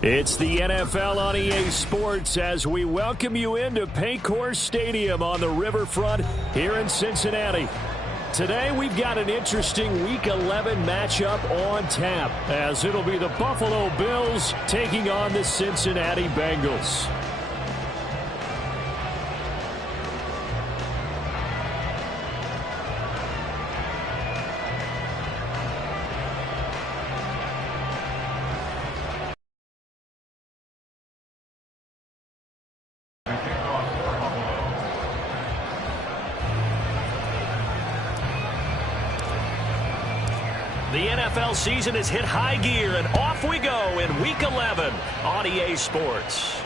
It's the NFL on EA Sports as we welcome you into Paycor Stadium on the riverfront here in Cincinnati. Today we've got an interesting Week 11 matchup on tap as it'll be the Buffalo Bills taking on the Cincinnati Bengals. The NFL season has hit high gear, and off we go in Week 11 on EA Sports.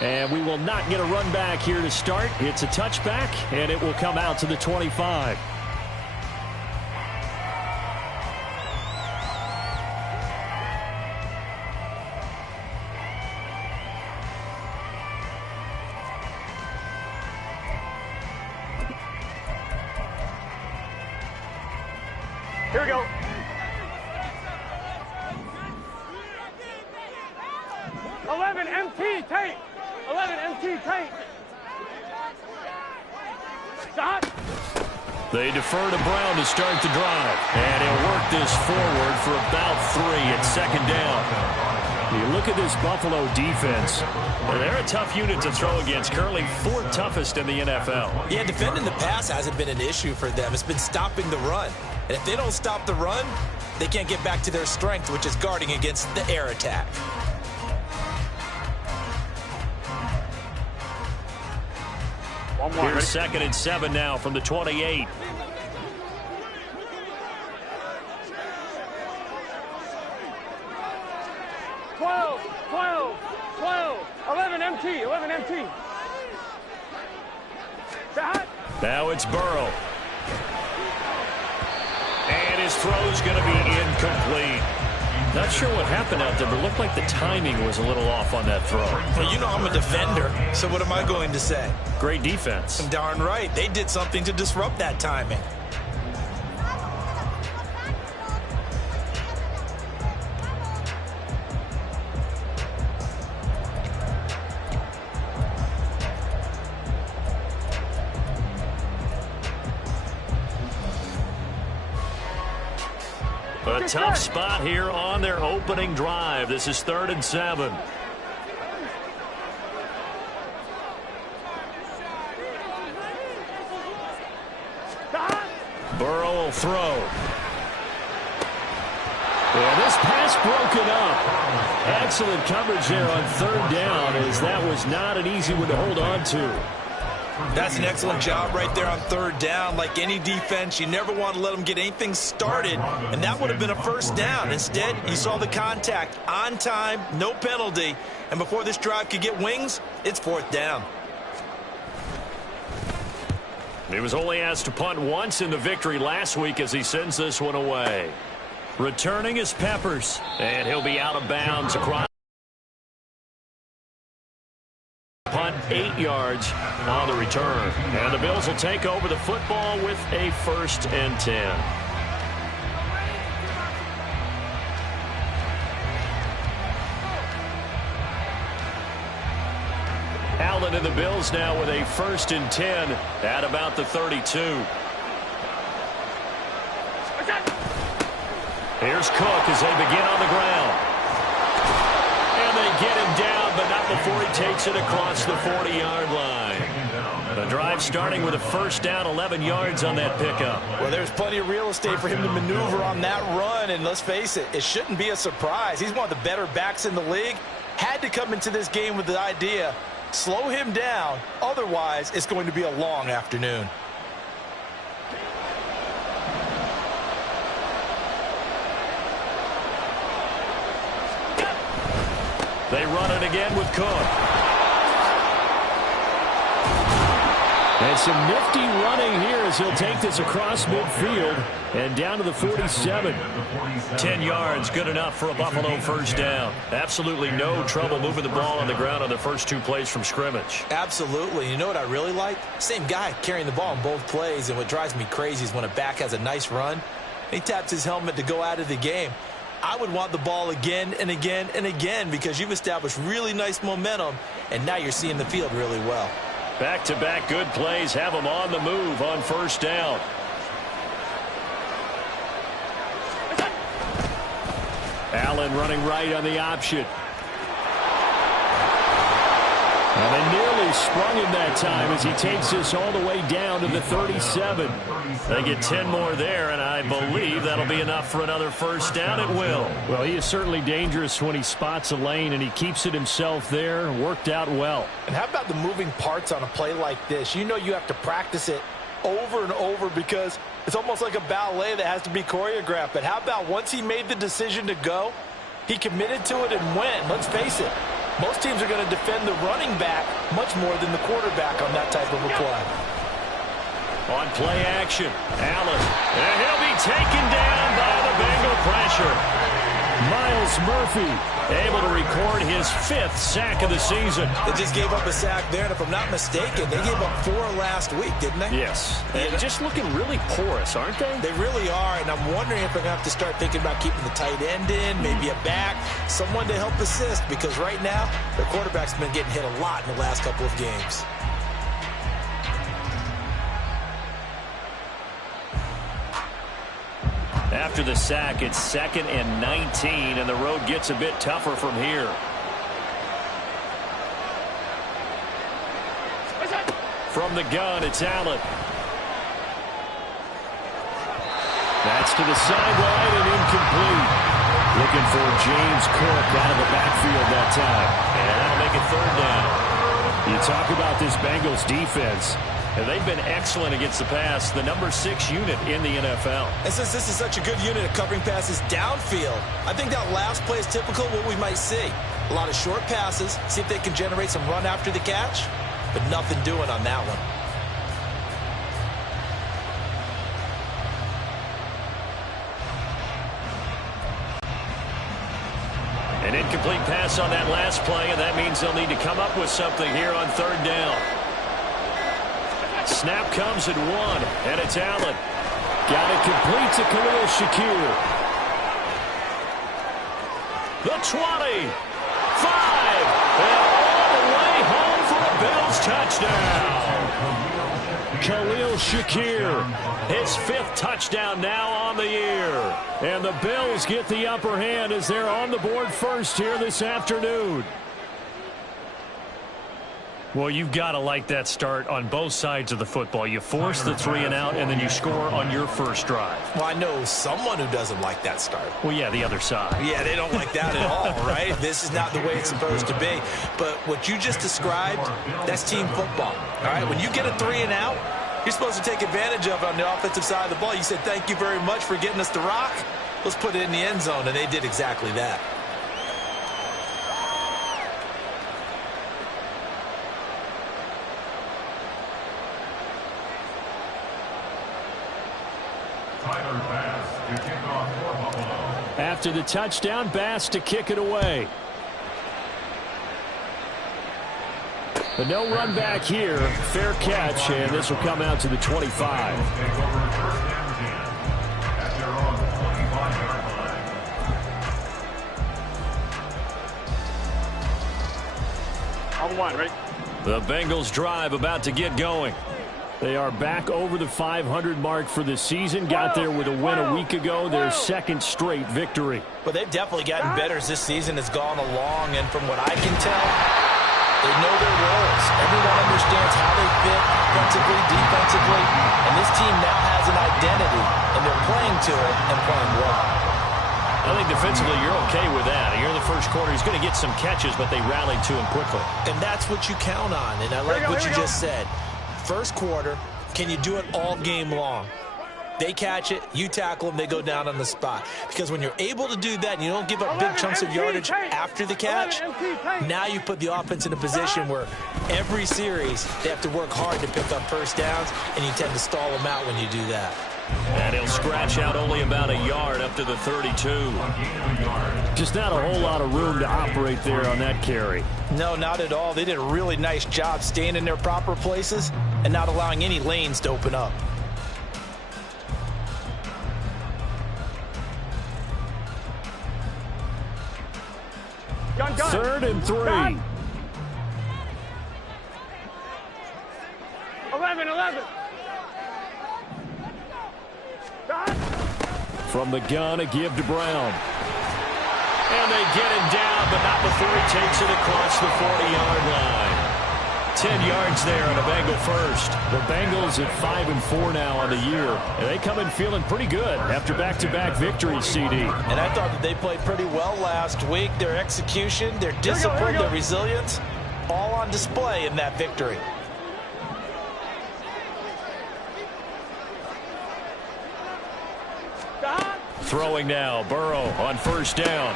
And we will not get a run back here to start. It's a touchback, and it will come out to the 25. Here we go. 11 MT tape. 11 MT tape. Stop. They defer to Brown to start the drive. And he'll work this forward for about 3 at second down. You look at this Buffalo defense. They're a tough unit to throw against. Currently 4th toughest in the NFL. Yeah, defending the pass hasn't been an issue for them. It's been stopping the run. And if they don't stop the run, they can't get back to their strength, which is guarding against the air attack. One more. Here's 2nd and 7 now from the 28. Twelve. 11 MT. 11 MT. Now it's Burrow. And his throw's going to be incomplete. Not sure what happened out there, but it looked like the timing was a little off on that throw. Well, you know I'm a defender, so what am I going to say? Great defense. Darn right. They did something to disrupt that timing. A tough spot here on their opening drive. This is 3rd and 7. Burrow will throw. And this pass broken up. Excellent coverage there on 3rd down, as that was not an easy one to hold on to. That's an excellent job right there on 3rd down. Like any defense, you never want to let them get anything started, and that would have been a 1st down. Instead, you saw the contact on time, no penalty, and before this drive could get wings, it's 4th down. He was only asked to punt once in the victory last week as he sends this one away. Returning is Peppers, and he'll be out of bounds across. Punt 8 yards on the return. And the Bills will take over the football with a 1st and 10. Allen and the Bills now with a 1st and 10 at about the 32. Here's Cook as they begin on the ground. And they get him down, but not before he takes it across the 40-yard line. The drive starting with a first down, 11 yards on that pickup. Well, there's plenty of real estate for him to maneuver on that run, and let's face it, it shouldn't be a surprise. He's one of the better backs in the league. Had to come into this game with the idea, slow him down, otherwise it's going to be a long afternoon. They run it again with Cook. And some nifty running here as he'll take this across midfield and down to the 47. 10 yards, good enough for a Buffalo first down. Absolutely no trouble moving the ball on the ground on the first 2 plays from scrimmage. Absolutely. You know what I really like? Same guy carrying the ball in both plays, and what drives me crazy is when a back has a nice run, he taps his helmet to go out of the game. I would want the ball again and again and again because you've established really nice momentum, and now you're seeing the field really well. Back-to-back good plays have them on the move on first down. Allen running right on the option. And they nearly sprung him that time as he takes this all the way down to the 37. They get 10 more there, and I believe that'll be enough for another first down. It will. Well, he is certainly dangerous when he spots a lane, and he keeps it himself there. Worked out well. And how about the moving parts on a play like this? You know you have to practice it over and over because it's almost like a ballet that has to be choreographed. But how about once he made the decision to go, he committed to it and went. Let's face it. Most teams are going to defend the running back much more than the quarterback on that type of a play. On play action, Allen. And he'll be taken down by the Bengal pressure. Miles Murphy able to record his 5th sack of the season. They just gave up a sack there, and if I'm not mistaken, they gave up 4 last week, didn't they? Yes. And just looking really porous, aren't they? They really are, and I'm wondering if they're going to have to start thinking about keeping the tight end in, maybe a back, someone to help assist, because right now, their quarterback's been getting hit a lot in the last couple of games. After the sack, it's 2nd and 19, and the road gets a bit tougher from here. From the gun, it's Allen. That's to the sideline and incomplete. Looking for James Cook out of the backfield that time. And that'll make it 3rd down. You talk about this Bengals defense. And they've been excellent against the pass, the number 6 unit in the NFL. And since this is such a good unit of covering passes downfield, I think that last play is typical of what we might see. A lot of short passes, see if they can generate some run after the catch, but nothing doing on that one. An incomplete pass on that last play, and that means they'll need to come up with something here on 3rd down. Snap comes at 1, and it's Allen. Got it complete to Khalil Shakir. The 20, 5, and all the way home for a Bills touchdown. Khalil Shakir, his 5th touchdown now on the year. And the Bills get the upper hand as they're on the board first here this afternoon. Well, you've got to like that start on both sides of the football. You force the 3 and out, and then you score on your first drive. Well, I know someone who doesn't like that start. Well, yeah, the other side. Yeah, they don't like that at all, right? This is not the way it's supposed to be. But what you just described, that's team football, all right? When you get a 3 and out, you're supposed to take advantage of it on the offensive side of the ball. You said, thank you very much for getting us the rock. Let's put it in the end zone, and they did exactly that. After the touchdown, Bass to kick it away. But no run back here. Fair catch, and this will come out to the 25. On 1, ready? The Bengals drive about to get going. They are back over the 500 mark for the season. Got there with a win a week ago. Their second straight victory. Well, they've definitely gotten better as this season has gone along. And from what I can tell, they know their roles. Everyone understands how they fit offensively, defensively. And this team now has an identity. And they're playing to it and playing well. I think defensively you're okay with that. Here in the first quarter, he's going to get some catches, but they rallied to him quickly. And that's what you count on. And I like what you just said. First quarter, can you do it all game long? They catch it, you tackle them, they go down on the spot. Because when you're able to do that and you don't give up big chunks of yardage after the catch, now you put the offense in a position where every series they have to work hard to pick up first downs, and you tend to stall them out when you do that. And he'll scratch out only about a yard up to the 32. Just not a whole lot of room to operate there on that carry. No, not at all. They did a really nice job staying in their proper places and not allowing any lanes to open up. Gun. 3rd and 3. 11. From the gun, a give to Brown. And they get him down, but not before he takes it across the 40-yard line. 10 yards there on a Bengal first. The Bengals at 5-4 now on the year. And they come in feeling pretty good after back-to-back victories, CD. And I thought that they played pretty well last week. Their execution, their discipline, their resilience, all on display in that victory. Throwing now, Burrow on first down.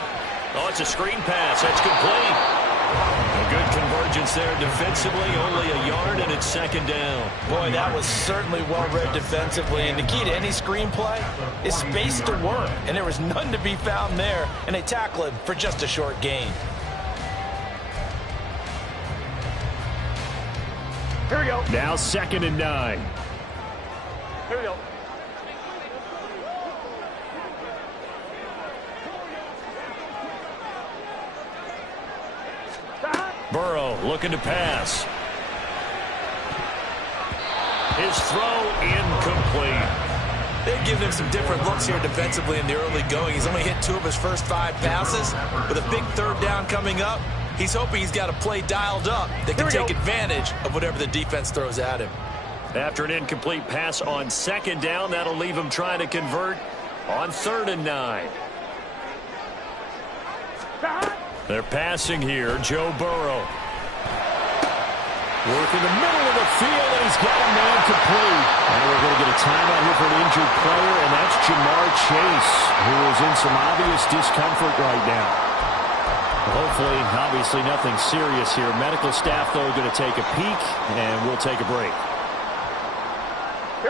Oh, it's a screen pass. That's complete. A good convergence there defensively, only a yard, and it's 2nd down. Boy, that was certainly well-read defensively, and the key to any screenplay is space to work, and there was none to be found there, and they tackle him for just a short gain. Here we go. Now 2nd and 9. Here we go. Burrow looking to pass. His throw incomplete. They've given him some different looks here defensively in the early going. He's only hit 2 of his first 5 passes. With a big 3rd down coming up, he's hoping he's got a play dialed up that can take advantage of whatever the defense throws at him. After an incomplete pass on 2nd down, that'll leave him trying to convert on 3rd and 9. They're passing here. Joe Burrow. Working the middle of the field, and he's got a man complete. And we're going to get a timeout here for an injured player, and that's Jamar Chase, who is in some obvious discomfort right now. Hopefully, obviously nothing serious here. Medical staff, though, are going to take a peek, and we'll take a break.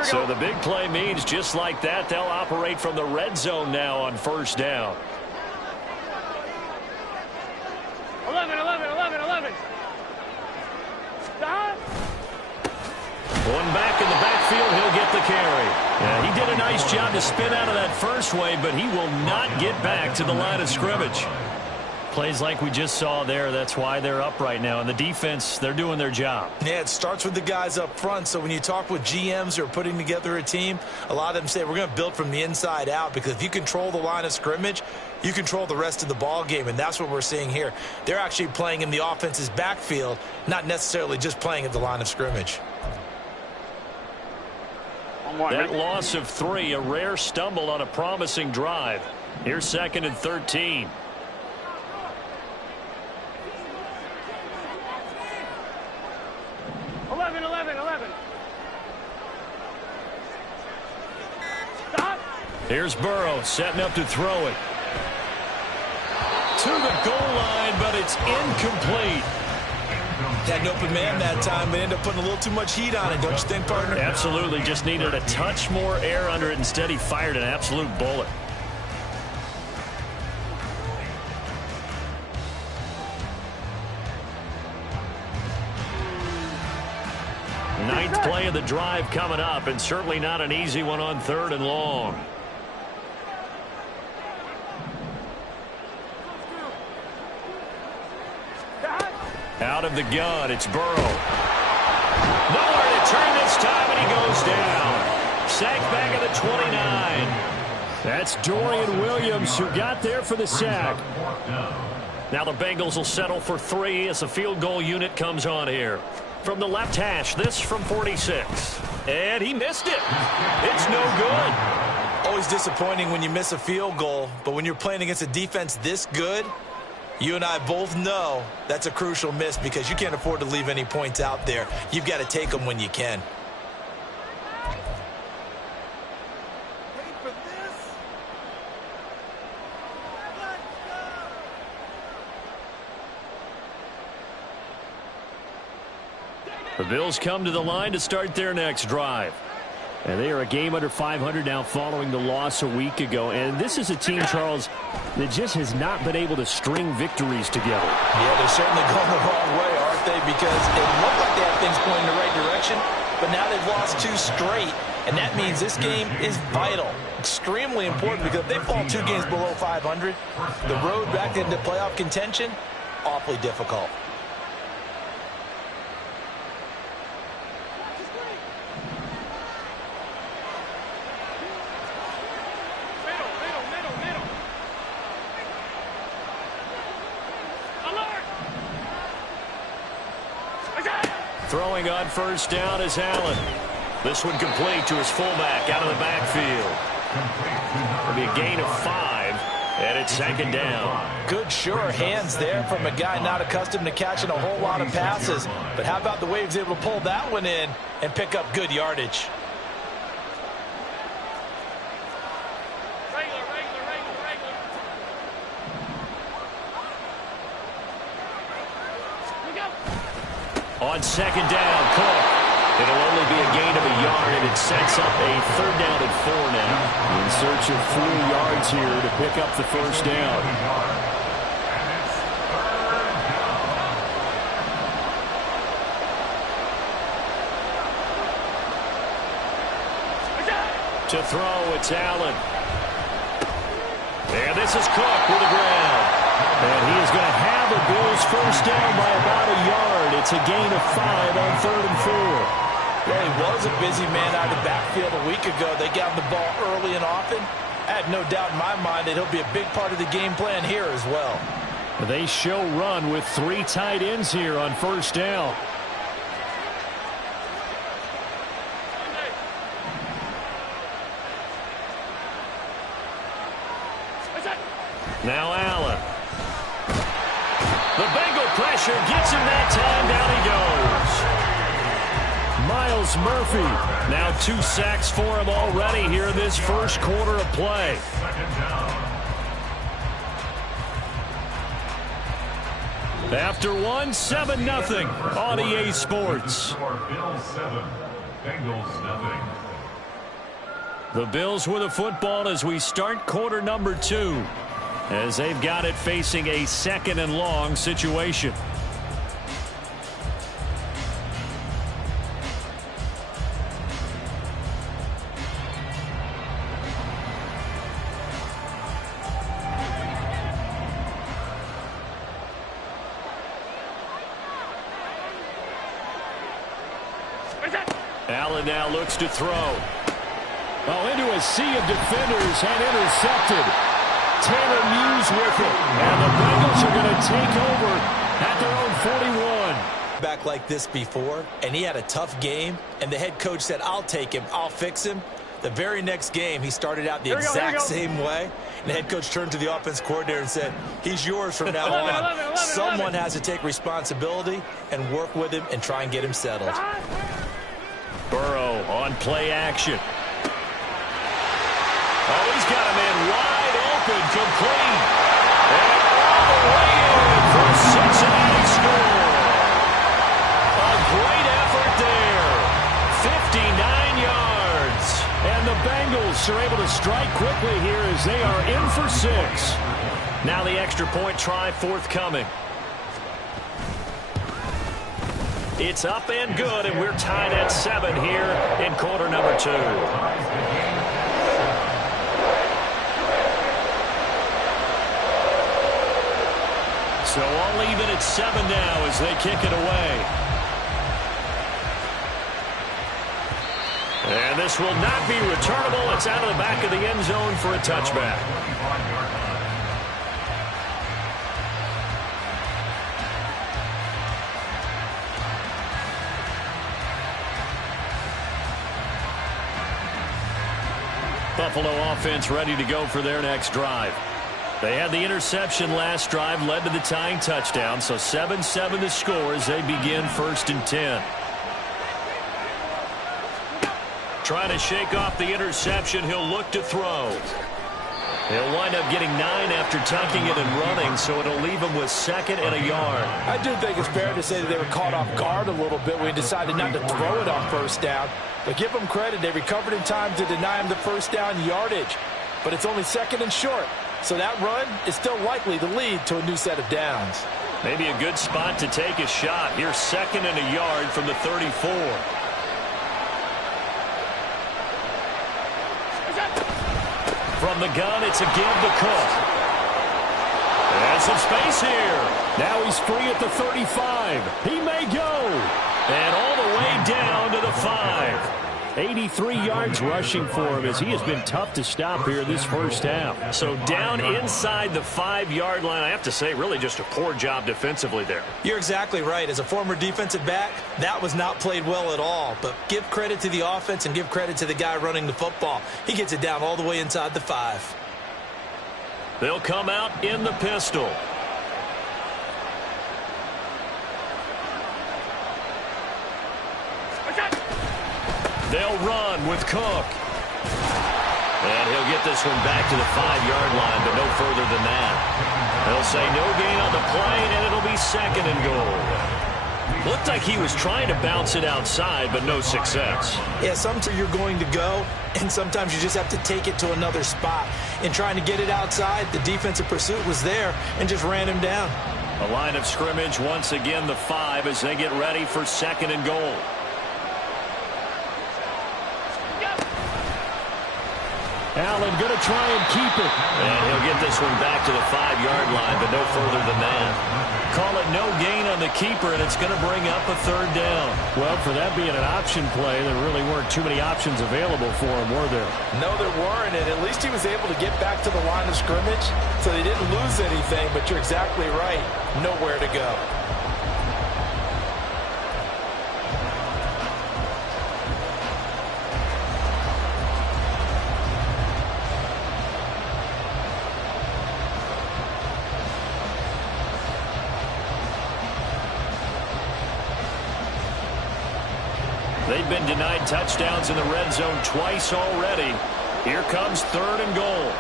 So the big play means just like that, they'll operate from the red zone now on first down. 11. Stop. One back in the backfield, he'll get the carry. Yeah, he did a nice job to spin out of that first wave, but he will not get back to the line of scrimmage. Plays like we just saw there, that's why they're up right now. And the defense, they're doing their job. Yeah, it starts with the guys up front. So when you talk with GMs who are putting together a team, a lot of them say we're going to build from the inside out, because if you control the line of scrimmage, you control the rest of the ball game, and that's what we're seeing here. They're actually playing in the offense's backfield, not necessarily just playing at the line of scrimmage. That loss of 3, a rare stumble on a promising drive. Here's 2nd and 13. Stop. Here's Burrow setting up to throw it. To the goal line, but it's incomplete. Had an open man that time, but ended up putting a little too much heat on it, don't you think, partner? Absolutely. Just needed a touch more air under it. Instead, he fired an absolute bullet. Ninth play of the drive coming up, and certainly not an easy one on 3rd and long. Out of the gun, it's Burrow. Nowhere to turn this time, and he 29. That's Dorian Williams who got there for the sack. Now the Bengals will settle for 3 as the field goal unit comes on here. From the left hash, this from 46. And he missed it. It's no good. Always disappointing when you miss a field goal, but when you're playing against a defense this good, you and I both know that's a crucial miss because you can't afford to leave any points out there. You've got to take them when you can. The Bills come to the line to start their next drive. And they are a game under 500 now following the loss a week ago. And this is a team, Charles, that just has not been able to string victories together. Yeah, they're certainly going the wrong way, aren't they? Because it looked like they had things going in the right direction, but now they've lost 2 straight. And that means this game is vital, extremely important, because if they fall 2 games below 500, the road back into playoff contention, awfully difficult. Throwing on first down is Allen. This one complete to his fullback out of the backfield. It'll be a gain of 5, and it's 2nd down. Good, sure hands there from a guy not accustomed to catching a whole lot of passes. But how about the way he was able to pull that one in and pick up good yardage? On 2nd down, Cook. It'll only be a gain of a yard, and it sets up a 3rd down and 4 now. In search of 3 yards here to pick up the first down. To throw, it's Allen. And this is Cook with the ground. And he is going to have the Bills first down by about a yard. It's a gain of 5 on 3rd and 4. Well, he was a busy man out of the backfield a week ago. They got the ball early and often. I had no doubt in my mind that he'll be a big part of the game plan here as well. They show run with 3 tight ends here on first down. Now Allen. The Bengal pressure gets him that time. Down he goes. Miles Murphy. Now 2 sacks for him already here in this first quarter of play. After 1, 7-0 on EA Sports. The Bills with the football as we start quarter number 2. As they've got it facing a 2nd and long situation. Allen now looks to throw. Oh, into a sea of defenders and intercepted. Taylor Muse with it. And the Bengals are going to take over at their own 41. Back like this before, and he had a tough game, and the head coach said, I'll take him, I'll fix him. The very next game, he started out the exact same way. And the head coach turned to the offense coordinator and said, he's yours from now on. Someone has to take responsibility and work with him and try and get him settled. Burrow on play action. Oh, he's got a man wide open, complete. And all the way in for a Cincinnati score. A great effort there. 59 yards. And the Bengals are able to strike quickly here as they are in for 6. Now the extra point try forthcoming. It's up and good, and we're tied at 7 here in quarter number 2. So all even at 7 now as they kick it away. And this will not be returnable. It's out of the back of the end zone for a touchback. Buffalo offense ready to go for their next drive. They had the interception last drive, led to the tying touchdown, so 7-7 the score as they begin 1st and 10. Trying to shake off the interception, he'll look to throw. He'll wind up getting 9 after tucking it and running, so it'll leave him with 2nd and a yard. I do think it's fair to say that they were caught off guard a little bit when he decided not to throw it on 1st down. But give them credit, they recovered in time to deny him the 1st down yardage. But it's only 2nd and short, so that run is still likely to lead to a new set of downs. Maybe a good spot to take a shot. Here's 2nd and a yard from the 34. From the gun, it's a give to Cook. And some space here. Now he's free at the 35. He may go. And all the way down to the 5. 83 yards rushing for him as he has been tough to stop here this first half. So down inside the 5-yard line, I have to say, really just a poor job defensively there. You're exactly right. As a former defensive back, that was not played well at all. But give credit to the offense and give credit to the guy running the football. He gets it down all the way inside the 5. They'll come out in the pistol. They'll run with Cook. And he'll get this one back to the 5-yard line, but no further than that. They'll say no gain on the play, and it'll be 2nd and goal. Looked like he was trying to bounce it outside, but no success. Yeah, sometimes you're going to go, and sometimes you just have to take it to another spot. In trying to get it outside, the defensive pursuit was there and just ran him down. A line of scrimmage, once again the 5 as they get ready for 2nd and goal. Allen going to try and keep it. And he'll get this one back to the 5-yard line, but no further than that. Call it no gain on the keeper, and it's going to bring up a 3rd down. Well, for that being an option play, there really weren't too many options available for him, were there? No, there weren't, and at least he was able to get back to the line of scrimmage, so they didn't lose anything, but you're exactly right. Nowhere to go. They've been denied touchdowns in the red zone twice already. Here comes 3rd and goal.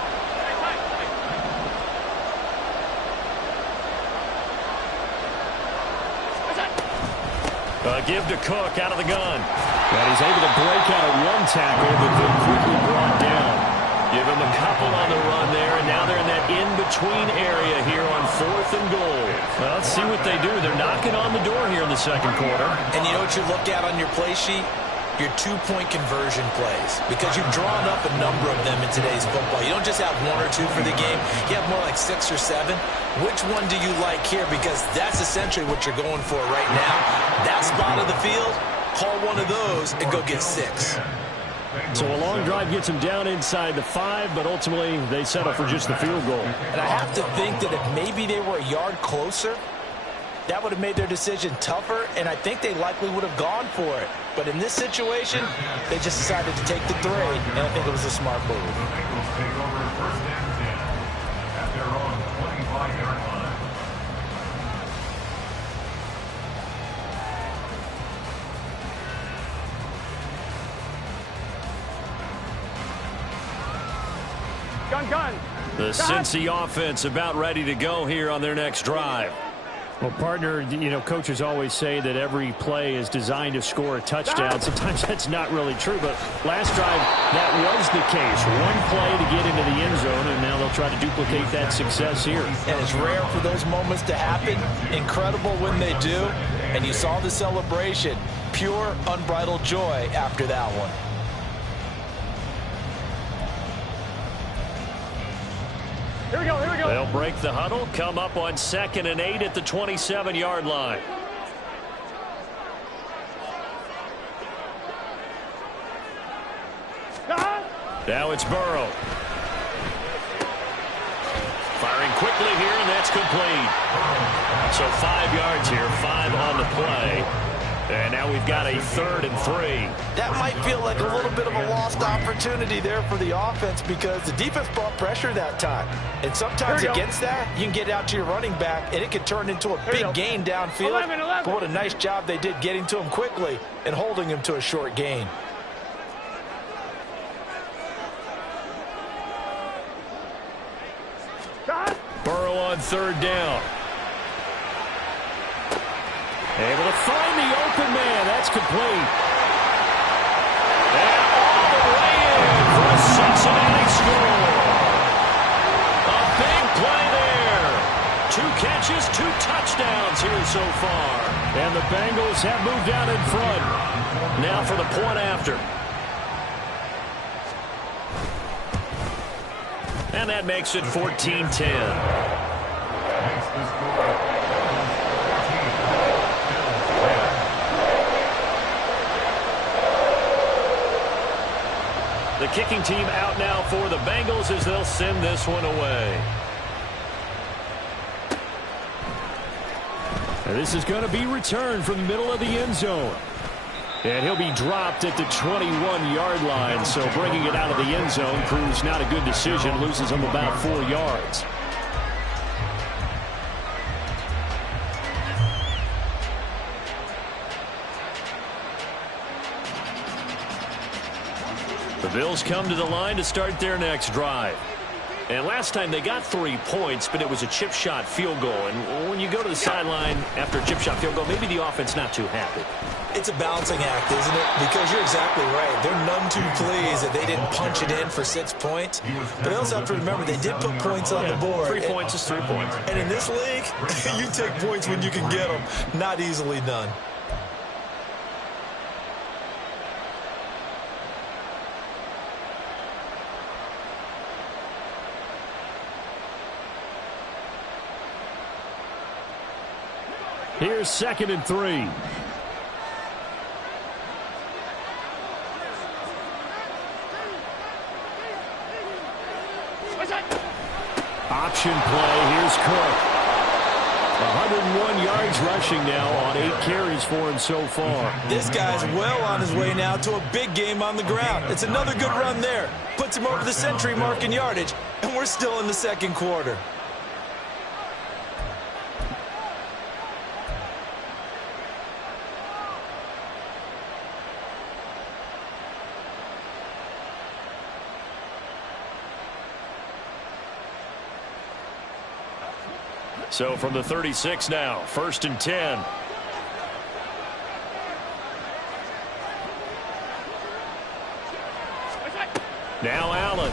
A give to Cook out of the gun. And he's able to break out of one tackle, but then quickly brought down. Give him a couple on the run there, and now they're in that in-between area here on 4th and goal. Well, let's see what they do. They're knocking on the door here in the 2nd quarter. And you know what you look at on your play sheet? Your 2-point conversion plays, because you've drawn up a number of them in today's football. You don't just have 1 or 2 for the game. You have more like 6 or 7. Which one do you like here? Because that's essentially what you're going for right now. That spot of the field, call one of those and go get 6. So a long drive gets them down inside the 5, but ultimately they settle for just the field goal. And I have to think that if maybe they were a yard closer, that would have made their decision tougher, and I think they likely would have gone for it. But in this situation, they just decided to take the 3, and I think it was a smart move. Gun. The Cincy offense about ready to go here on their next drive. Well, partner, you know, coaches always say that every play is designed to score a touchdown. Sometimes that's not really true, but last drive, that was the case. One play to get into the end zone, and now they'll try to duplicate that success here. And it's rare for those moments to happen. Incredible when they do. And you saw the celebration. Pure, unbridled joy after that one. Here we go. They'll break the huddle, come up on 2nd and 8 at the 27-yard line. Now it's Burrow. Firing quickly here, and that's complete. So 5 yards here, 5 on the play. And now we've got a 3rd and 3. That might feel like a little bit of a lost opportunity there for the offense because the defense brought pressure that time. And sometimes against that, you can get out to your running back, and it can turn into a big gain downfield. 11. But what a nice job they did getting to him quickly and holding him to a short gain. Burrow on 3rd down. Able to find the open man. That's complete. And all the way in for a Cincinnati score. A big play there. 2 catches, 2 touchdowns here so far. And the Bengals have moved out in front. Now for the point after. And that makes it 14-10. The kicking team out now for the Bengals as they'll send this one away. And this is going to be returned from the middle of the end zone. And he'll be dropped at the 21-yard line. So bringing it out of the end zone proves not a good decision. Loses him about 4 yards. The Bills come to the line to start their next drive. And last time they got 3 points, but it was a chip shot field goal. And when you go to the sideline after a chip shot field goal, maybe the offense not too happy. It's a balancing act, isn't it? Because you're exactly right. They're none too pleased that they didn't punch it in for 6 points. But they also have to remember they did put points on the board. 3 points is 3 points. And in this league, you take points when you can get them. Not easily done. Here's 2nd and 3. Option play. Here's Cook. 101 yards rushing now on 8 carries for him so far. This guy's well on his way now to a big game on the ground. It's another good run there. Puts him over the century mark in yardage, and we're still in the 2nd quarter. So from the 36 now, 1st and 10. Now Allen.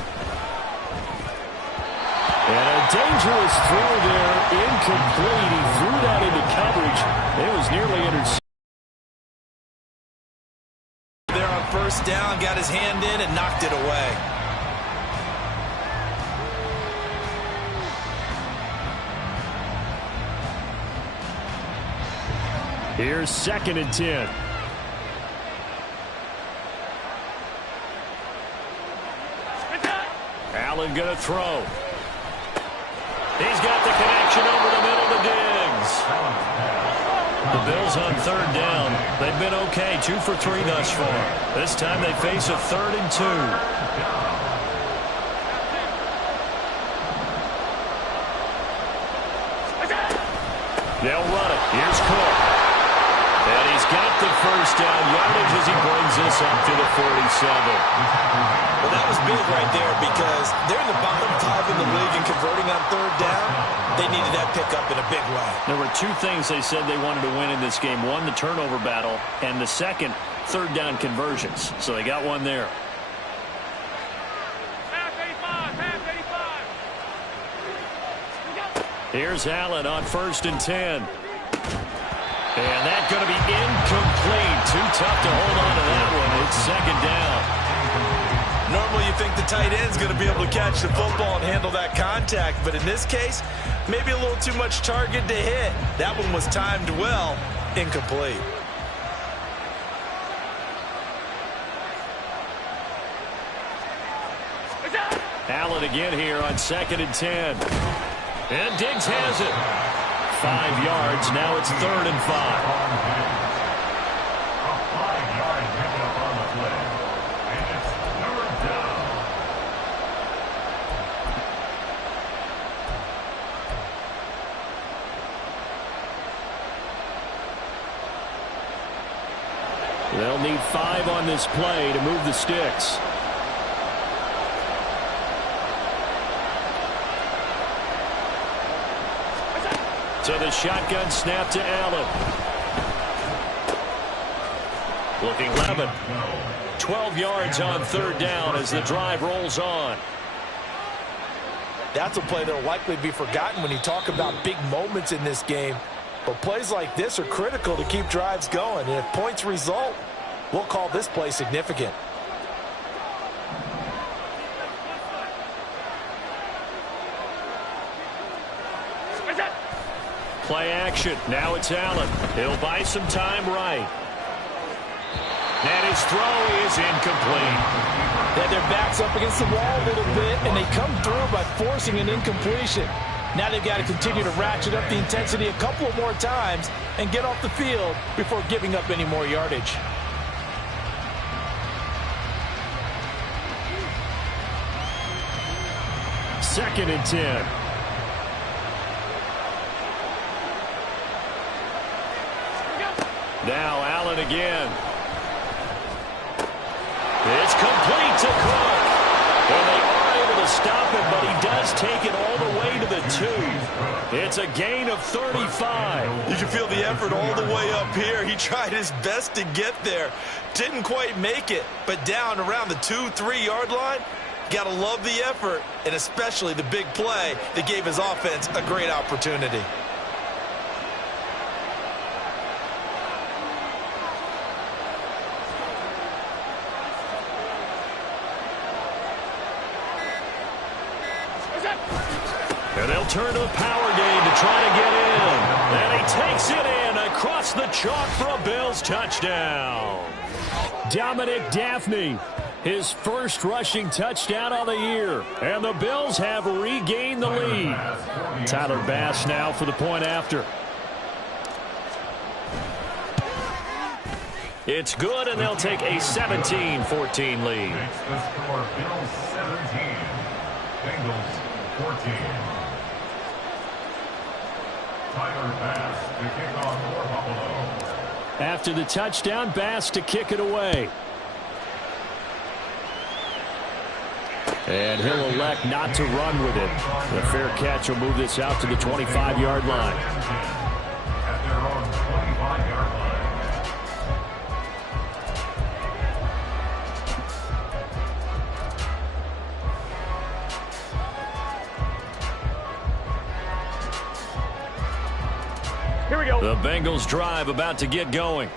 And a dangerous throw there, incomplete. He threw that into coverage. It was nearly intercepted. There on 1st down, got his hand in and knocked it away. Here's 2nd and 10. Allen going to throw. He's got the connection over the middle to Diggs. The Bills on 3rd down. They've been okay, 2 for 3 thus far. This time they face a 3rd and 2. They'll run it. Here's Cook. And he's got the 1st down yardage as he brings this up to the 47. Well, that was big right there because they're in the bottom 5 in the league and converting on 3rd down. They needed that pickup in a big way. There were 2 things they said they wanted to win in this game. One, the turnover battle, and the second, 3rd down conversions. So they got one there. Half 85. Here's Allen on 1st and 10. And that's going to be incomplete. Too tough to hold on to that one. It's 2nd down. Normally you think the tight end's going to be able to catch the football and handle that contact, but in this case, maybe a little too much target to hit. That one was timed well, incomplete. Allen again here on 2nd and 10. And Diggs has it. 5 yards. Now it's 3rd and 5. A 5-yard pickup on the play. And it's 3rd down. They'll need 5 on this play to move the sticks. So the shotgun snap to Allen. Looking 11. 12 yards on 3rd down as the drive rolls on. That's a play that will likely be forgotten when you talk about big moments in this game. But plays like this are critical to keep drives going. And if points result, we'll call this play significant. Play action. Now it's Allen. He'll buy some time right. And his throw is incomplete. They had their backs up against the wall a little bit, and they come through by forcing an incompletion. Now they've got to continue to ratchet up the intensity a couple of more times and get off the field before giving up any more yardage. Second and 10. Now Allen again. It's complete to Cook. And they are able to stop him, but he does take it all the way to the 2. It's a gain of 35. You can feel the effort all the way up here. He tried his best to get there. Didn't quite make it, but down around the 2-3 yard line. Got to love the effort, and especially the big play that gave his offense a great opportunity. And they'll turn to the power game to try to get in. And he takes it in across the chalk for a Bills touchdown. Dominic Daphne, his first rushing touchdown of the year. And the Bills have regained the lead. Tyler Bass now for the point after. It's good, and they'll take a 17-14 lead. Makes the score Bills 17, Bengals 14. Tyler Bass to kick off for Buffalo. After the touchdown, Bass to kick it away. And he'll elect not to run with it. The fair catch will move this out to the 25-yard line. At their own 25-yard line. Here we go. The Bengals drive about to get going.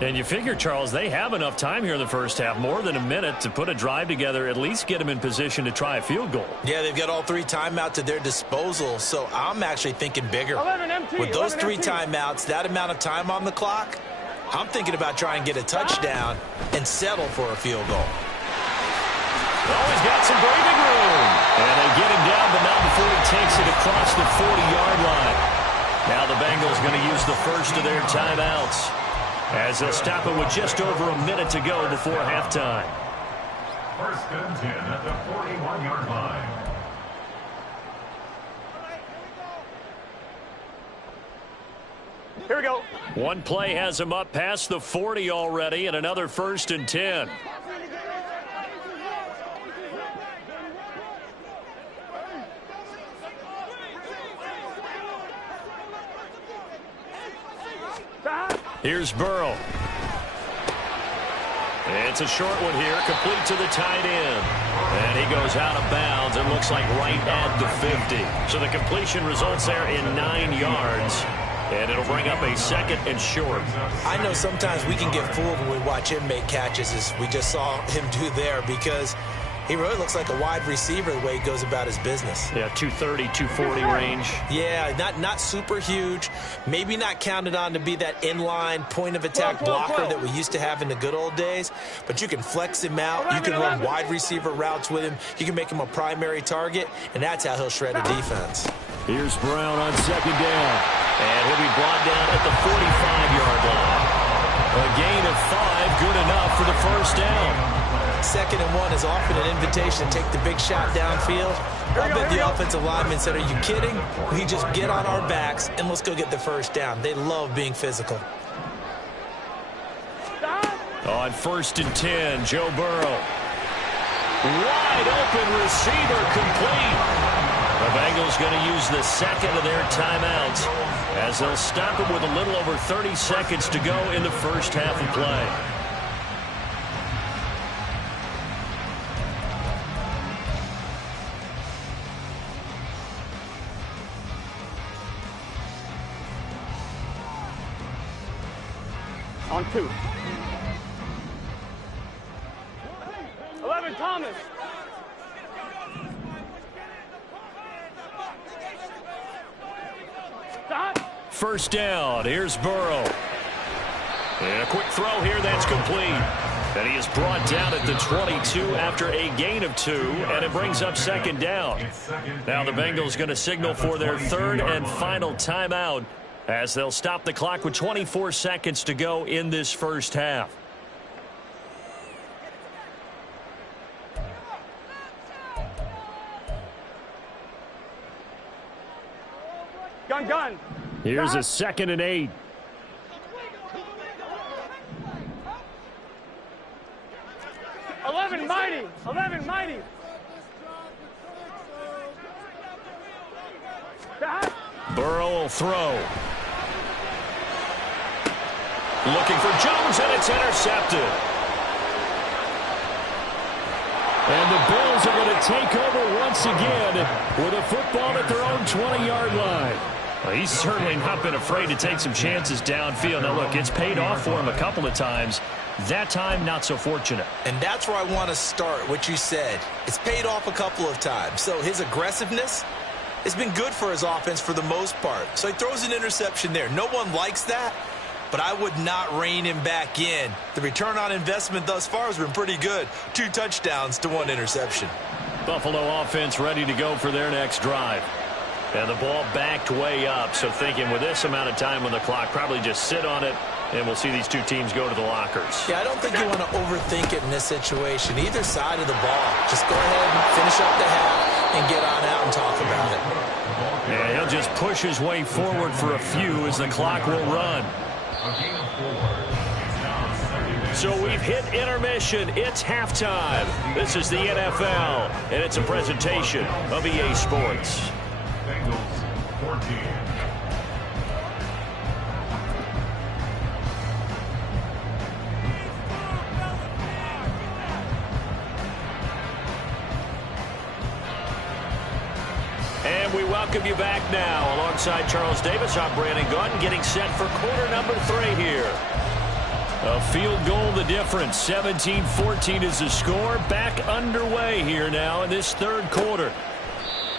And you figure, Charles, they have enough time here in the first half, more than a minute, to put a drive together, at least get them in position to try a field goal. Yeah, they've got all 3 timeouts at their disposal, so I'm actually thinking bigger. 11 empty, With those 3 empty. timeouts, that amount of time on the clock, I'm thinking about trying to get a touchdown and settle for a field goal. Oh, he's got some breathing room. And they get him down, but not before he takes it across the 40-yard line. Now the Bengals going to use the first of their timeouts, as they'll stop it with just over a minute to go before halftime. First and 10 at the 41-yard line. Here we go. One play has him up past the 40 already, and another first and 10. Here's Burrow. It's a short one here, complete to the tight end. And he goes out of bounds, it looks like right at the 50. So the completion results there in 9 yards. And it'll bring up a 2nd and short. I know sometimes we can get fooled when we watch him make catches, as we just saw him do there, because He really looks like a wide receiver the way he goes about his business. Yeah, 230, 240 range. Yeah, not super huge. Maybe not counted on to be that inline point-of-attack blocker that we used to have in the good old days. But you can flex him out. You can run wide receiver routes with him. You can make him a primary target, and that's how he'll shred a defense. Here's Brown on second down. And he'll be brought down at the 45-yard line. A gain of 5, good enough for the first down. 2nd and 1 is often an invitation to take the big shot downfield. I bet the offensive lineman said, are you kidding? We just get on our backs and let's go get the first down. They love being physical. On 1st and 10, Joe Burrow. Wide open receiver complete. The Bengals going to use the second of their timeouts as they'll stop it with a little over 30 seconds to go in the first half of play. On 2. 11, Thomas. Stop. First down. Here's Burrow. And a quick throw here. That's complete. And he is brought down at the 22 after a gain of 2. And it brings up 2nd down. Now the Bengals going to signal for their 3rd and final timeout, as they'll stop the clock with 24 seconds to go in this first half. Gun. Here's a 2nd and 8. Mighty. 11, mighty. Burrow will throw. Looking for Jones, and it's intercepted. And the Bills are going to take over once again with a football at their own 20-yard line. Well, he's certainly not been afraid to take some chances downfield. Now, look, it's paid off for him a couple of times. That time, not so fortunate. And that's where I want to start, what you said. It's paid off a couple of times. So his aggressiveness has been good for his offense for the most part. So he throws an interception there. No one likes that, but I would not rein him back in. The return on investment thus far has been pretty good. 2 touchdowns to 1 interception. Buffalo offense ready to go for their next drive. And the ball backed way up, so thinking with this amount of time on the clock, probably just sit on it, and we'll see these two teams go to the lockers. Yeah, I don't think you want to overthink it in this situation. Either side of the ball. Just go ahead and finish up the half and get on out and talk about it. Yeah, he'll just push his way forward for a few as the clock will run. So we've hit intermission. It's halftime. This is the NFL, and it's a presentation of EA Sports. Bengals 14. And we welcome you back now. Alongside Charles Davis, I'm Brandon Gaunt, getting set for quarter number 3 here. A field goal the difference. 17-14 is the score. Back underway here now in this third quarter.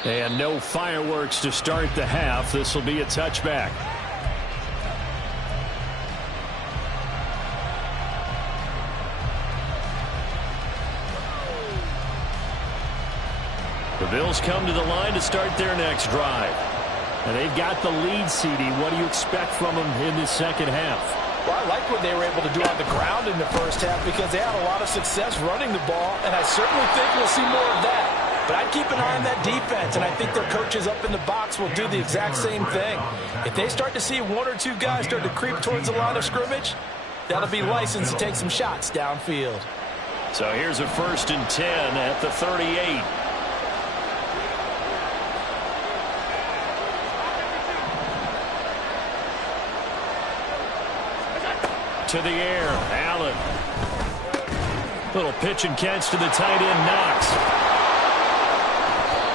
And no fireworks to start the half. This will be a touchback. The Bills come to the line to start their next drive. And they've got the lead, CD. What do you expect from them in this second half? Well, I like what they were able to do on the ground in the first half because they had a lot of success running the ball, and I certainly think we'll see more of that. But I'd keep an eye on that defense, and I think their coaches up in the box will do the exact same thing. If they start to see 1 or 2 guys start to creep towards the line of scrimmage, that'll be licensed to take some shots downfield. So here's a 1st and 10 at the 38. To the air, Allen. Little pitch and catch to the tight end, Knox.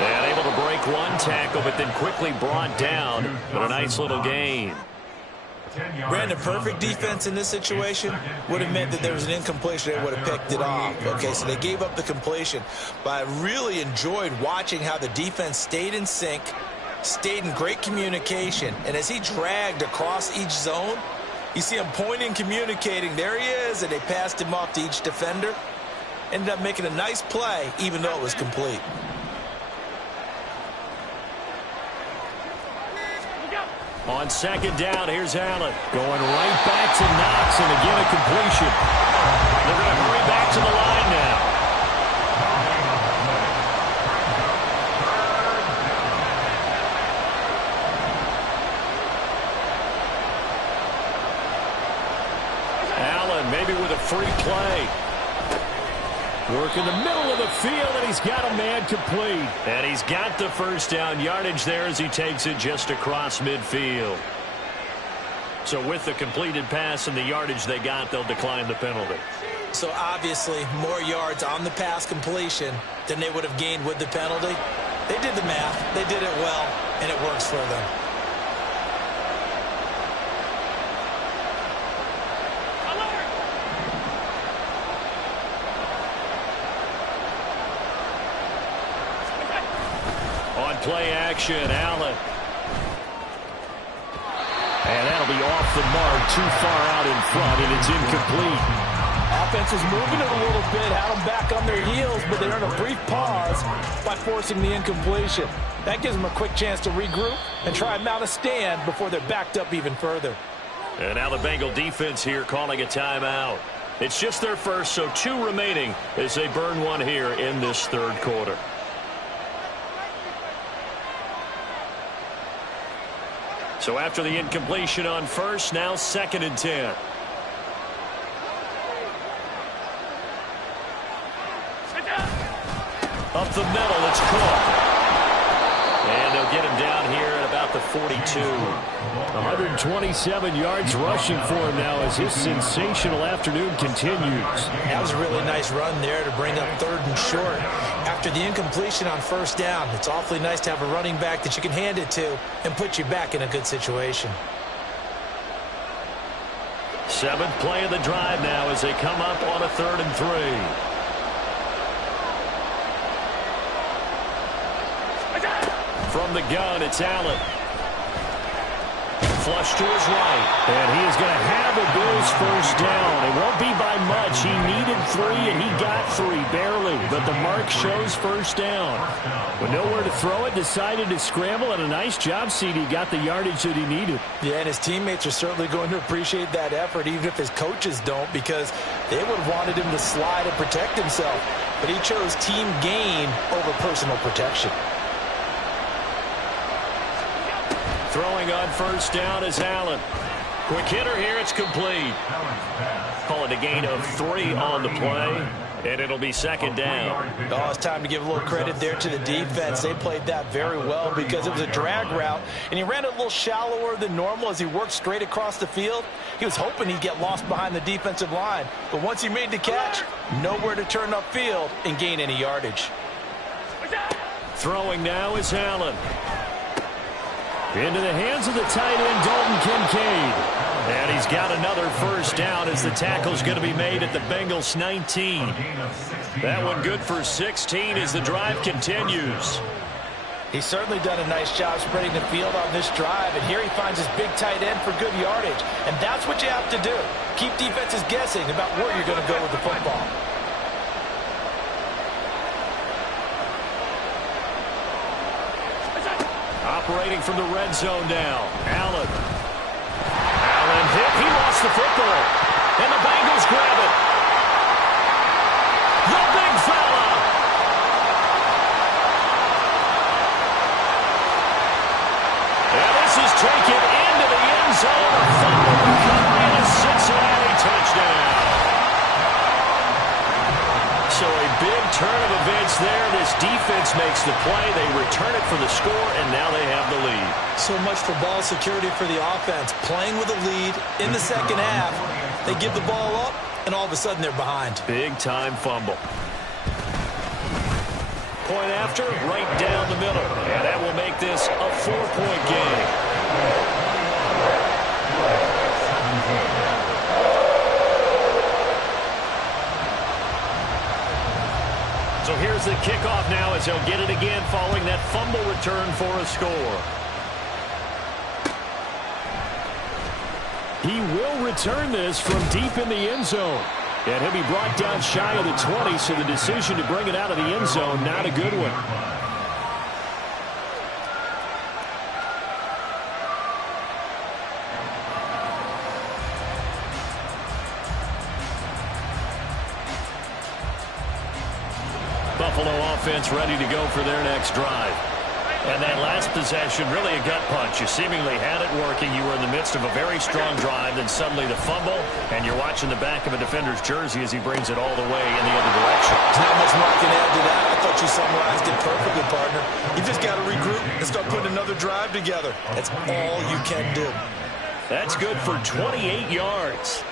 And able to break 1 tackle, but then quickly brought down. But a nice little gain. Brandon, perfect defense in this situation would have meant that there was an incompletion. They would have picked it off. Okay, so they gave up the completion. But I really enjoyed watching how the defense stayed in sync, stayed in great communication. And as he dragged across each zone, you see him pointing, communicating. There he is, and they passed him off to each defender. Ended up making a nice play, even though it was complete. On second down, here's Allen. Going right back to Knox, and again a completion. They're going to hurry back to the line now. Allen maybe with a free play. Work in the middle of the field, and he's got a man complete. And he's got the first down yardage there as he takes it just across midfield. So with the completed pass and the yardage they got, they'll decline the penalty. So obviously more yards on the pass completion than they would have gained with the penalty. They did the math. They did it well, and it works for them. Play action, Allen. And that'll be off the mark, too far out in front, and it's incomplete. Offense was moving it a little bit, had them back on their heels, but they earned a brief pause by forcing the incompletion. That gives them a quick chance to regroup and try and mount a stand before they're backed up even further. And now the Bengal defense here calling a timeout. It's just their first, so 2 remaining as they burn one here in this third quarter. So after the incompletion on first, now 2nd and 10. Up the middle, it's Cook. And they'll get him down here at about the 42. 127 yards rushing for him now as his sensational afternoon continues. That was a really nice run there to bring up 3rd and short. After the incompletion on first down, it's awfully nice to have a running back that you can hand it to and put you back in a good situation. 7th play of the drive now as they come up on a 3rd and 3. From the gun, it's Allen. Flush to his right. And he is going to have a Bills first down. It won't be by much. He needed 3, and he got 3, barely. But the mark shows first down. With nowhere to throw it, decided to scramble, and a nice job, CD. Got the yardage that he needed. Yeah, and his teammates are certainly going to appreciate that effort, even if his coaches don't, because they would have wanted him to slide and protect himself. But he chose team gain over personal protection. Throwing on first down is Allen. Quick hitter here, it's complete. Call it a gain of 3 on the play, and it'll be 2nd down. Oh, it's time to give a little credit there to the defense. They played that very well because it was a drag route, and he ran it a little shallower than normal as he worked straight across the field. He was hoping he'd get lost behind the defensive line, but once he made the catch, nowhere to turn upfield and gain any yardage. Throwing now is Allen. Into the hands of the tight end, Dalton Kincaid. And he's got another first down as the tackle's going to be made at the Bengals 19. That one good for 16 as the drive continues. He's certainly done a nice job spreading the field on this drive, and here he finds his big tight end for good yardage. And that's what you have to do. Keep defenses guessing about where you're going to go with the football. Operating from the red zone now. Allen hit. He lost the football. And the Bengals grab it. The big fella. And this is taken into the end zone. A fumble recovery and a Cincinnati touchdown. So a big turn of events there. This defense makes the play. They return it for the score, and now they have the lead. So much for ball security for the offense. Playing with a lead in the second half. They give the ball up, and all of a sudden they're behind. Big-time fumble. Point after, right down the middle. And that will make this a 4-point game. So here's the kickoff now as they'll get it again following that fumble return for a score. He will return this from deep in the end zone. And he'll be brought down shy of the 20, so the decision to bring it out of the end zone, not a good one. Buffalo offense ready to go for their next drive. And that last possession, really a gut punch. You seemingly had it working. You were in the midst of a very strong drive, then suddenly the fumble, and you're watching the back of a defender's jersey as he brings it all the way in the other direction. There's not much more I can add to that. I thought you summarized it perfectly, partner. You just got to regroup and start putting another drive together. That's all you can do. That's good for 28 yards.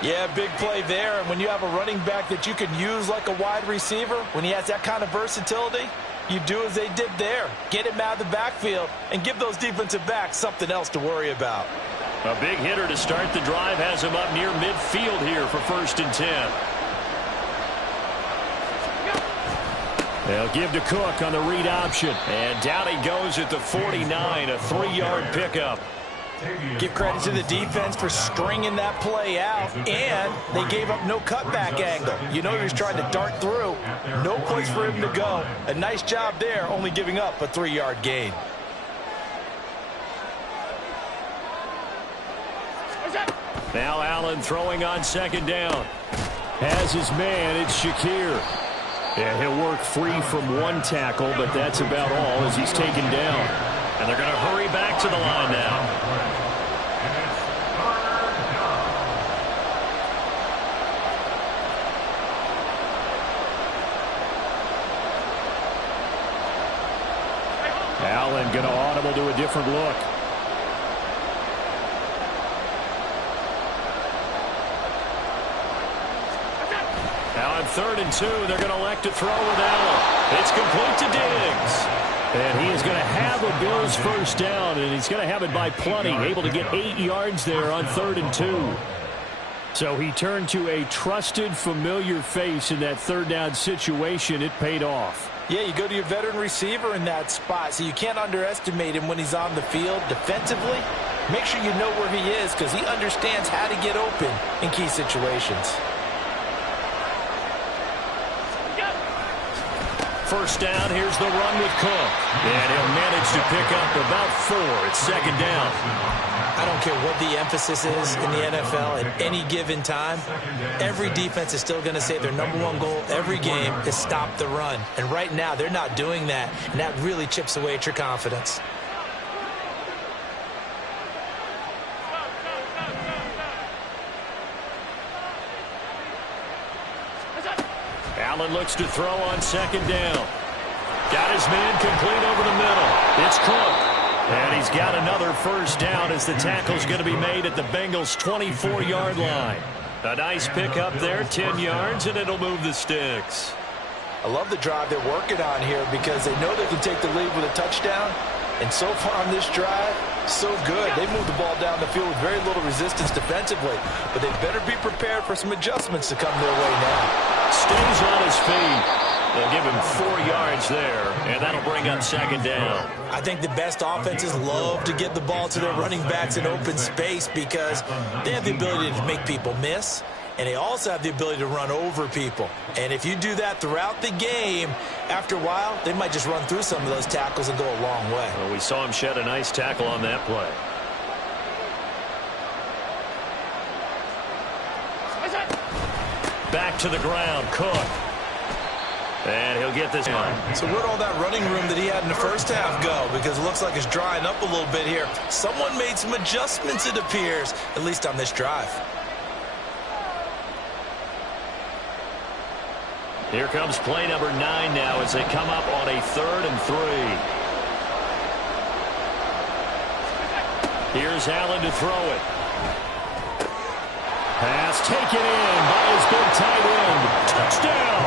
Yeah, big play there. And when you have a running back that you can use like a wide receiver, when he has that kind of versatility, you do as they did there. Get him out of the backfield and give those defensive backs something else to worry about. A big hitter to start the drive has him up near midfield here for 1st and 10. They'll give to Cook on the read option. And down he goes at the 49, a 3-yard pickup. Give credit to the defense for stringing that play out, and they gave up no cutback angle. You know he was trying to dart through. No place for him to go. A nice job there, only giving up a 3-yard gain. Now Allen throwing on 2nd down. Has his man, it's Shakir. Yeah, he'll work free from one tackle, but that's about all as he's taken down. And they're going to hurry back to the line now. Allen going to audible to a different look. Now on 3rd and 2, they're going to elect to throw with Allen. It's complete to Diggs. And he is going to have a Bills 1st down, and he's going to have it by plenty, able to get 8 yards there on 3rd and 2. So he turned to a trusted, familiar face in that 3rd down situation. It paid off. Yeah, you go to your veteran receiver in that spot, so you can't underestimate him when he's on the field defensively. Make sure you know where he is because he understands how to get open in key situations. 1st down, here's the run with Cook. And he'll manage to pick up about 4. It's 2nd down. I don't care what the emphasis is in the NFL at any given time. Every defense is still going to say their #1 goal every game is stop the run. And right now, they're not doing that, and that really chips away at your confidence. Allen looks to throw on 2nd down. Got his man complete over the middle. It's Cook. And he's got another 1st down as the tackle's going to be made at the Bengals' 24-yard line. A nice pickup there, 10 yards, and it'll move the sticks. I love the drive they're working on here because they know they can take the lead with a touchdown. And so far on this drive, so good. They moved the ball down the field with very little resistance defensively. But they better be prepared for some adjustments to come their way now. Stays on his feet. They'll give him 4 yards there, and that'll bring up 2nd down. I think the best offenses love to get the ball to their running backs in open space because they have the ability to make people miss, and they also have the ability to run over people. And if you do that throughout the game, after a while, they might just run through some of those tackles and go a long way. Well, we saw him shed a nice tackle on that play. Back to the ground, Cook. And he'll get this one. So where'd all that running room that he had in the 1st half go? Because it looks like it's drying up a little bit here. Someone made some adjustments, it appears, at least on this drive. Here comes play number 9 now as they come up on a 3rd and 3. Here's Allen to throw it. Pass taken in by his big tight end. Touchdown!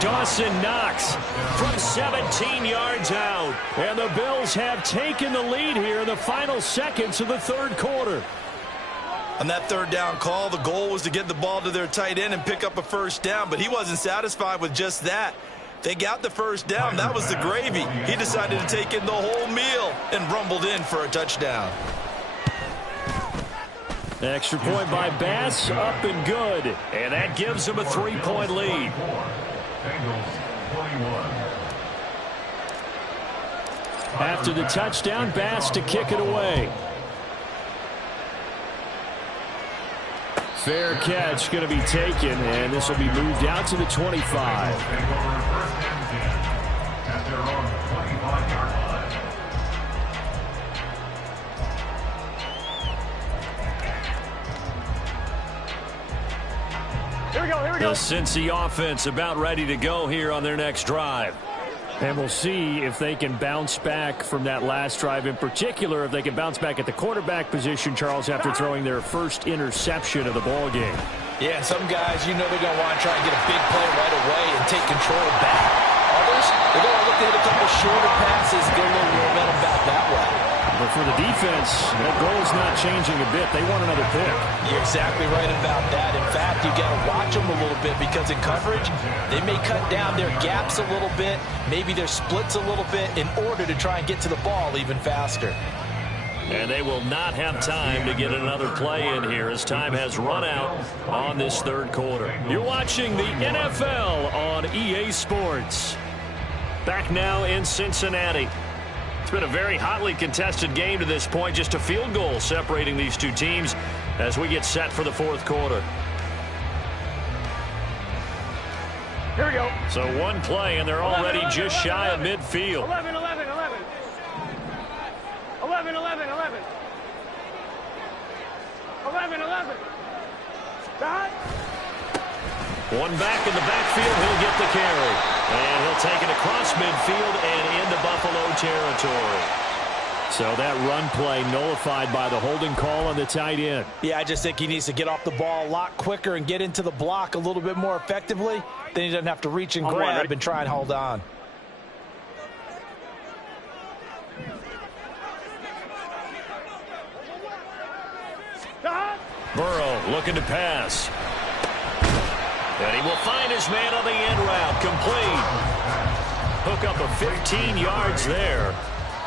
Dawson Knox from 17 yards out. And the Bills have taken the lead here in the final seconds of the 3rd quarter. On that third down call, the goal was to get the ball to their tight end and pick up a first down, but he wasn't satisfied with just that. They got the first down. That was the gravy. He decided to take in the whole meal and rumbled in for a touchdown. Extra point by Bass, up and good. And that gives them a 3-point lead. After the touchdown, Bass to kick it away. Fair catch going to be taken, and this will be moved out to the 25. Here we go, here we go. The Cincy offense about ready to go here on their next drive. And we'll see if they can bounce back from that last drive, in particular if they can bounce back at the quarterback position, Charles, after throwing their first interception of the ball game. Yeah, some guys, you know they're going to want to try and get a big play right away and take control back. Others, they're going to look to hit a couple shorter passes, get a little momentum back that way. But for the defense, that goal's not changing a bit. They want another pick. You're exactly right about that. In fact, you got to watch them a little bit because in coverage, they may cut down their gaps a little bit, maybe their splits a little bit in order to try and get to the ball even faster. And they will not have time to get another play in here as time has run out on this third quarter. You're watching the NFL on EA Sports. Back now in Cincinnati. It's been a very hotly contested game to this point. Just a field goal separating these two teams as we get set for the fourth quarter. Here we go. So one play, and they're already just shy of midfield. 11, 11, 11. 11, 11, 11. 11, 11. Dot. One back in the backfield, he'll get the carry. And he'll take it across midfield and into Buffalo territory. So that run play nullified by the holding call on the tight end. Yeah, I just think he needs to get off the ball a lot quicker and get into the block a little bit more effectively. Then he doesn't have to reach and grab and try and hold on. Burrow looking to pass. And he will find his man on the end route. Complete. Hook up of 15 yards there.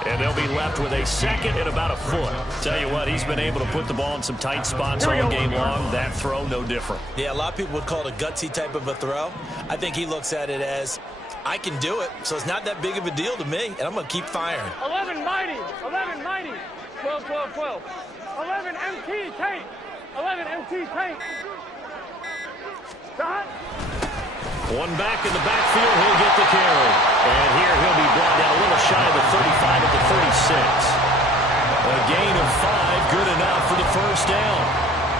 And they'll be left with a second and about a foot. Tell you what, he's been able to put the ball in some tight spots all game long. That throw, no different. Yeah, a lot of people would call it a gutsy type of a throw. I think he looks at it as, I can do it, so it's not that big of a deal to me, and I'm going to keep firing. 11 mighty. 11 mighty. 12, 12, 12. 11 MT tank. 11 MT tank. Dot. One back in the backfield, he'll get the carry. And here he'll be brought down a little shy of the 35 at the 36. A gain of 5, good enough for the first down.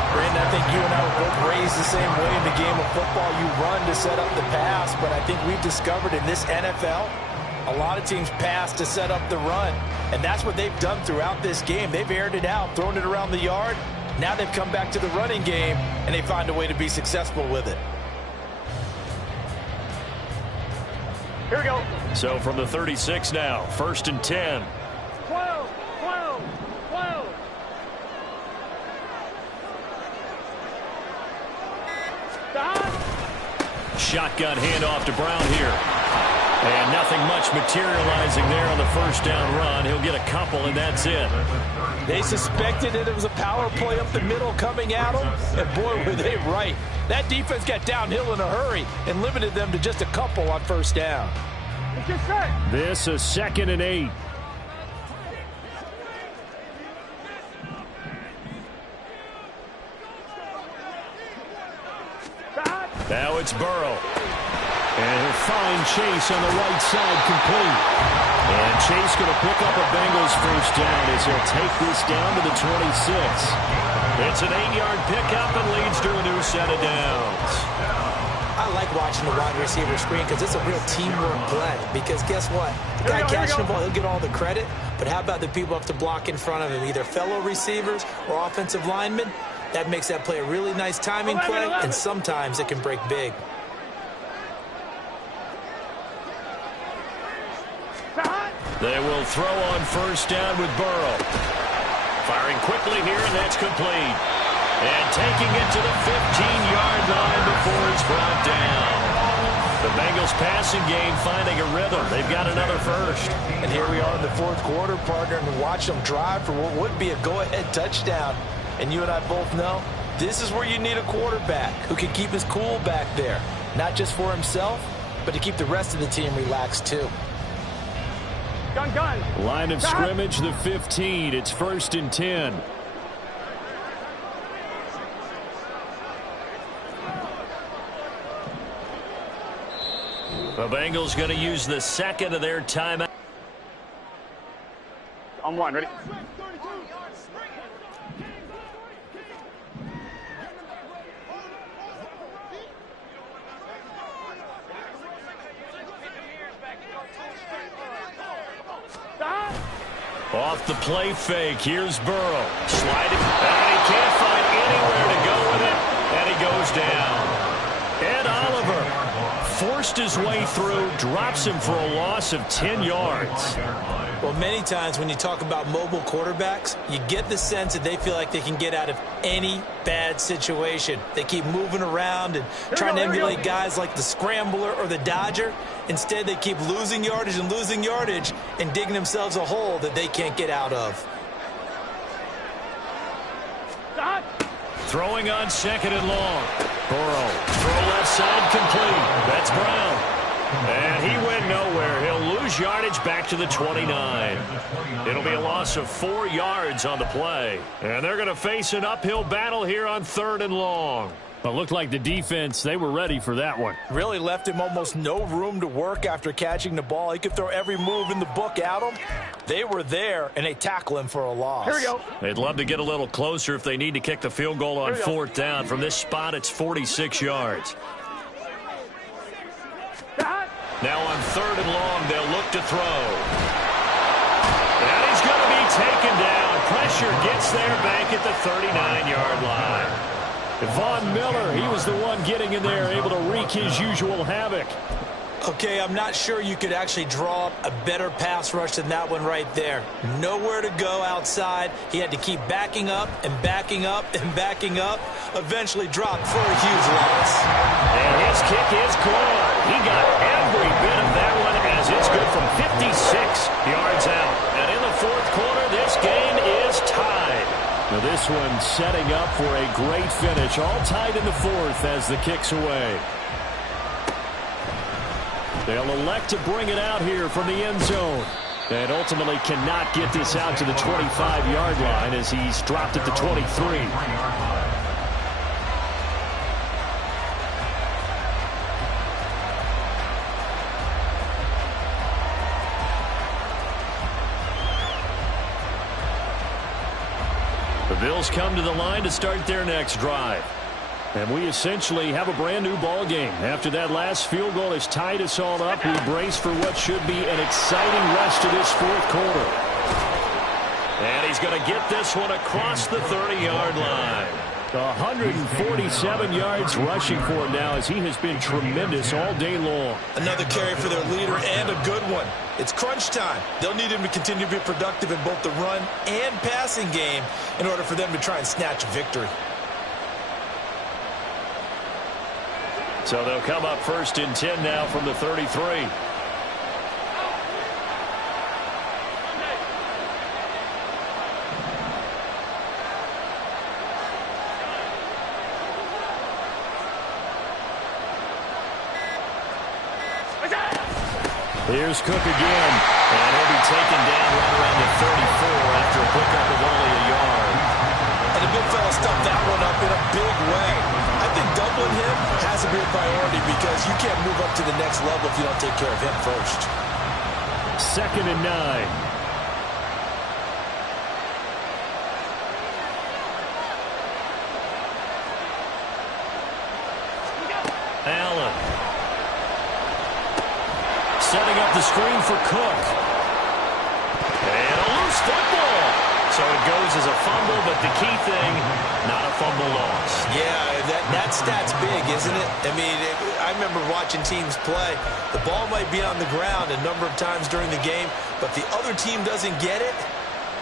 Brandon, I think you and I were both raised the same way in the game of football. You run to set up the pass, but I think we've discovered in this NFL, a lot of teams pass to set up the run. And that's what they've done throughout this game. They've aired it out, thrown it around the yard. Now they've come back to the running game, and they find a way to be successful with it. Here we go. So from the 36 now, 1st and 10. 12, 12, 12. Dot. Shotgun handoff to Brown here. And nothing much materializing there on the first down run. He'll get a couple, and that's it. They suspected that it was a power play up the middle coming at them, and boy, were they right. That defense got downhill in a hurry and limited them to just a couple on first down. It's just set. This is 2nd and 8. Dot. Now it's Burrow. And he'll find Chase on the right side, complete. And Chase going to pick up a Bengals first down as he'll take this down to the 26. It's an 8-yard pickup and leads to a new set of downs. I like watching the wide receiver screen because it's a real teamwork play. Because guess what? The guy catching the ball, he'll get all the credit. But how about the people have to block in front of him, either fellow receivers or offensive linemen? That makes that play a really nice timing play, and sometimes it can break big. They will throw on first down with Burrow. Firing quickly here, and that's complete. And taking it to the 15-yard line before he's brought down. The Bengals passing game finding a rhythm. They've got another first. And here we are in the fourth quarter, partner, and watch them drive for what would be a go-ahead touchdown. And you and I both know this is where you need a quarterback who can keep his cool back there. Not just for himself, but to keep the rest of the team relaxed too. Gun. Line of scrimmage, the 15. It's 1st and 10. The Bengals going to use the second of their timeout. On one, ready? Off the play fake, here's Burrow. Sliding, and he can't find anywhere to go with it, and he goes down. Ed Oliver forced his way through, drops him for a loss of 10 yards. Well, many times when you talk about mobile quarterbacks, you get the sense that they feel like they can get out of any bad situation. They keep moving around and trying to emulate guys like the Scrambler or the Dodger. Instead, they keep losing yardage and digging themselves a hole that they can't get out of. Throwing on 2nd and long. Burrow, throw left side complete. That's Brown. And he went nowhere. He'll lose yardage back to the 29. It'll be a loss of 4 yards on the play. And they're going to face an uphill battle here on 3rd and long. Well, it looked like the defense, they were ready for that one. Really left him almost no room to work after catching the ball. He could throw every move in the book at him. They were there, and they tackle him for a loss. Here we go. They'd love to get a little closer if they need to kick the field goal on 4th down. From this spot, it's 46 yards. Now on 3rd and long, they'll look to throw. And he's going to be taken down. Pressure gets there back at the 39-yard line. Von Miller, he was the one getting in there, able to wreak his usual havoc. Okay, I'm not sure you could actually draw up a better pass rush than that one right there. Nowhere to go outside. He had to keep backing up and backing up and backing up. Eventually dropped for a huge loss. And his kick is good. He got every bit of that one as it's good from 56 yards out. And in the fourth quarter, this game is tied. Now this one setting up for a great finish. All tied in the fourth as the kick's away. They'll elect to bring it out here from the end zone. And ultimately cannot get this out to the 25-yard line as he's dropped at the 23. The Bills come to the line to start their next drive. And we essentially have a brand new ball game. After that last field goal has tied us all up, we brace for what should be an exciting rest of this fourth quarter. And he's going to get this one across the 30-yard line. 147 yards rushing for him now as he has been tremendous all day long. Another carry for their leader and a good one. It's crunch time. They'll need him to continue to be productive in both the run and passing game in order for them to try and snatch a victory. So they'll come up 1st and 10 now from the 33. Here's Cook again, and he'll be taken down right around the 34 after a pickup of only a yard. And the big fella stuffed that one up in a big way. I think doubling him has to be a priority because you can't move up to the next level if you don't take care of him first. 2nd and 9. Allen. Setting up the screen for Cook. And a loose football. So it goes as a fumble, but the key thing, not a fumble loss. Yeah, that stat's big, isn't it? I mean, I remember watching teams play. The ball might be on the ground a number of times during the game, but the other team doesn't get it.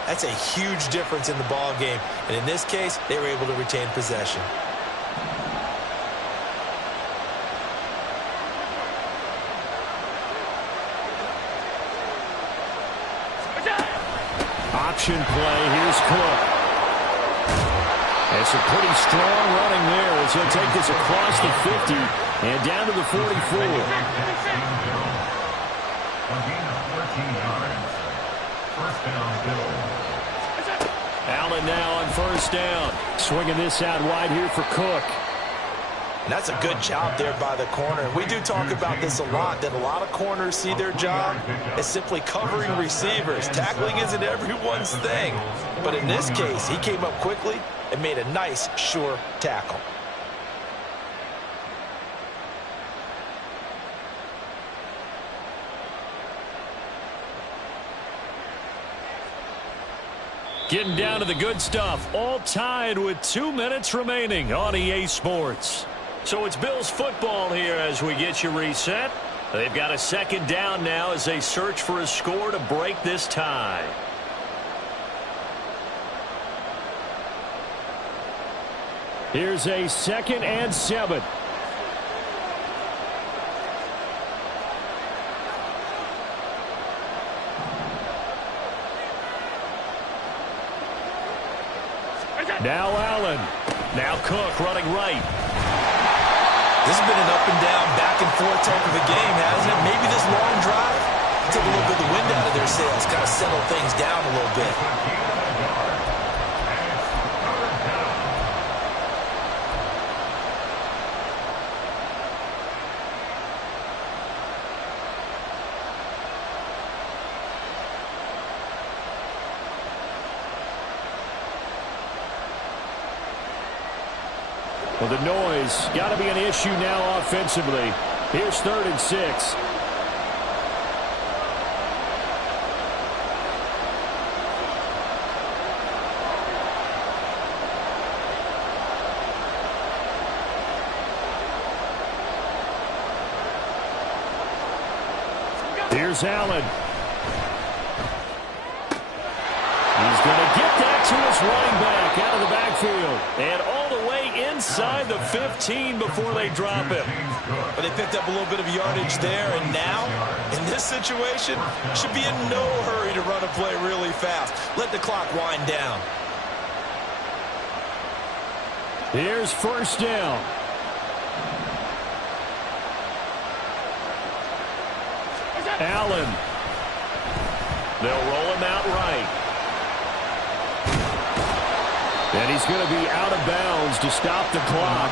That's a huge difference in the ball game. And in this case, they were able to retain possession. Option play. Here's Cook. And some pretty strong running there as he'll take this across the 50 and down to the 44. Allen now on first down. Swinging this out wide here for Cook. And that's a good job there by the corner. We do talk about this a lot, that a lot of corners see their job as simply covering receivers. Tackling isn't everyone's thing. But in this case, he came up quickly and made a nice, sure tackle. Getting down to the good stuff. All tied with 2 minutes remaining on EA Sports. So it's Bills football here as we get you reset. They've got a second down now as they search for a score to break this tie. Here's a 2nd and 7. Now Allen. Now Cook running right. This has been an up and down, back and forth type of a game, hasn't it? Maybe this long drive took a little bit of the wind out of their sails, kind of settle things down a little bit. Well, the noise got to be an issue now offensively. Here's 3rd and 6. Here's Allen. He's going to get that to his running back out of the backfield. And all the way inside the 15 before they drop him. But they picked up a little bit of yardage there, and now, in this situation, should be in no hurry to run a play really fast. Let the clock wind down. Here's first down. Allen. They'll roll him out right. And he's going to be out of bounds to stop the clock.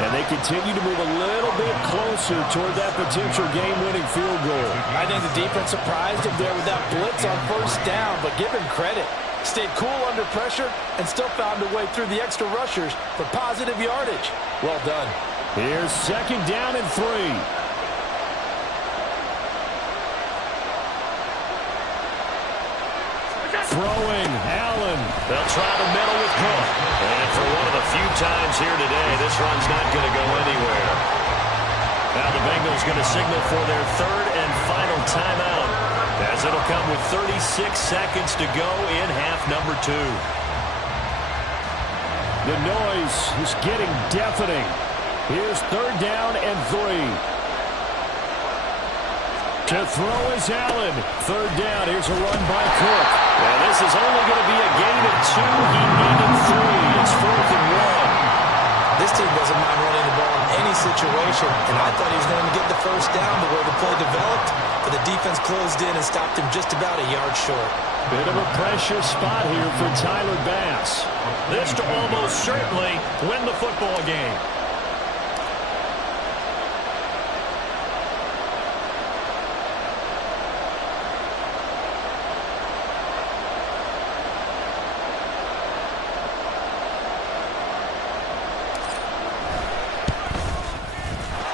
And they continue to move a little bit closer toward that potential game-winning field goal. I think the defense surprised him there with that blitz on first down, but give him credit. Stayed cool under pressure and still found a way through the extra rushers for positive yardage. Well done. Here's 2nd down and 3. Throwing, Allen. They'll try the middle with Cook. And for one of the few times here today, this run's not going to go anywhere. Now the Bengals going to signal for their 3rd and final timeout, as it'll come with 36 seconds to go in half number 2. The noise is getting deafening. Here's 3rd down and 3. To throw is Allen. 3rd down. Here's a run by Cook. And this is only going to be a gain of 2. He needed 3. It's 4th and 1. This team doesn't mind running the ball in any situation, and I thought he was going to get the first down the way the play developed, but the defense closed in and stopped him just about a yard short. Bit of a pressure spot here for Tyler Bass. This to almost certainly win the football game.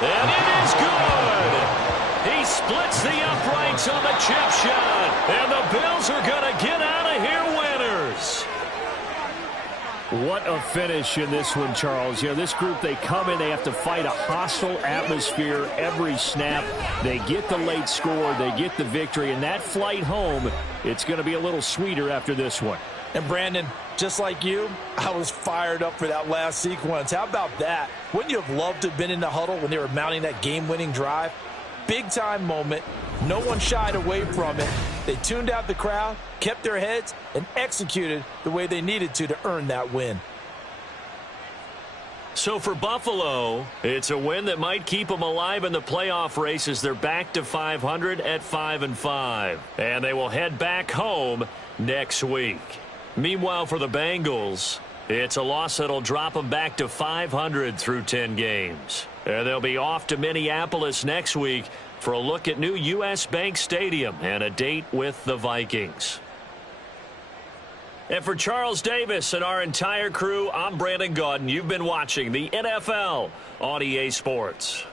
And it is good. He splits the uprights on the chip shot. And the Bills are going to get out of here winners. What a finish in this one, Charles. You know, this group, they come in, they have to fight a hostile atmosphere every snap. They get the late score, they get the victory, and that flight home, it's going to be a little sweeter after this one. And Brandon, just like you, I was fired up for that last sequence. How about that? Wouldn't you have loved to have been in the huddle when they were mounting that game-winning drive? Big-time moment. No one shied away from it. They tuned out the crowd, kept their heads, and executed the way they needed to earn that win. So for Buffalo, it's a win that might keep them alive in the playoff race as they're back to 500 at 5-5. And they will head back home next week. Meanwhile, for the Bengals, it's a loss that'll drop them back to 500 through 10 games. And they'll be off to Minneapolis next week for a look at new U.S. Bank Stadium and a date with the Vikings. And for Charles Davis and our entire crew, I'm Brandon Gaudin. You've been watching the NFL on EA Sports.